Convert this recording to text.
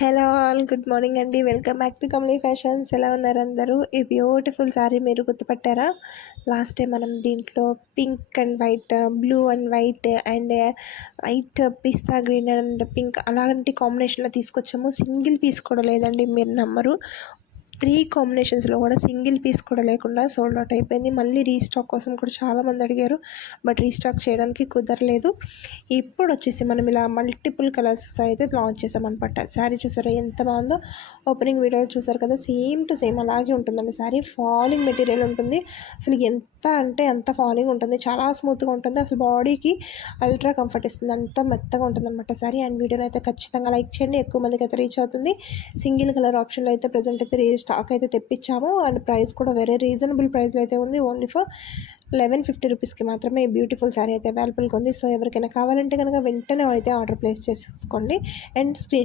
Hello all, good morning అండి. Welcome back to Kamli fashions. ఎలా ఉన్నారు అందరూ? ఈ బ్యూటిఫుల్ శారీ మీరు గుర్తుపట్టారా? లాస్ట్ టైం మనం దీంట్లో pink and white, blue and white and white pista green and pink అలాంటి కాంబినేషన్లో తీసుకొచ్చాము. సింగిల్ పీస్ కూడా లేదండి, మీరు నమ్మరు. 3 కాంబినేషన్స్లో కూడా సింగిల్ పీస్ కూడా లేకుండా సోల్డ్ అవుట్ అయిపోయింది. మళ్ళీ రీస్టాక్ కోసం కూడా చాలామంది అడిగారు, బట్ రీస్టాక్ చేయడానికి కుదరలేదు. ఇప్పుడు వచ్చేసి మనం ఇలా మల్టిపుల్ కలర్స్ అయితే లాంచ్ చేసామన్నమాట. శారీ చూసారా ఎంత బాగుందో? ఓపెనింగ్ వీడియో చూసారు కదా, సేమ్ టు సేమ్ అలాగే ఉంటుందండి. శారీ ఫాలింగ్ మెటీరియల్ ఉంటుంది. అసలు ఎంత అంటే అంత ఫాలింగ్ ఉంటుంది, చాలా స్మూత్గా ఉంటుంది. అసలు బాడీకి అల్ట్రా కంఫర్ట్ ఇస్తుంది, అంత మెత్తగా ఉంటుంది అనమాట శారీ. అండ్ వీడియోని అయితే ఖచ్చితంగా లైక్ చేయండి, ఎక్కువ మందికి అయితే రీచ్ అవుతుంది. సింగిల్ కలర్ ఆప్షన్లో అయితే ప్రజెంట్ అయితే స్టాక్ అయితే తెప్పించాము. అండ్ ప్రైస్ కూడా వెరీ రీజనబుల్ ప్రైస్లో అయితే ఉంది. ఓన్లీ ఫర్ 1150 రూపీస్కి మాత్రమే ఈ బ్యూటిఫుల్ శారీ అయితే అవైలబుల్గా ఉంది. సో ఎవరికైనా కావాలంటే కనుక వెంటనే అయితే ఆర్డర్ ప్లేస్ చేసుకోండి. And screen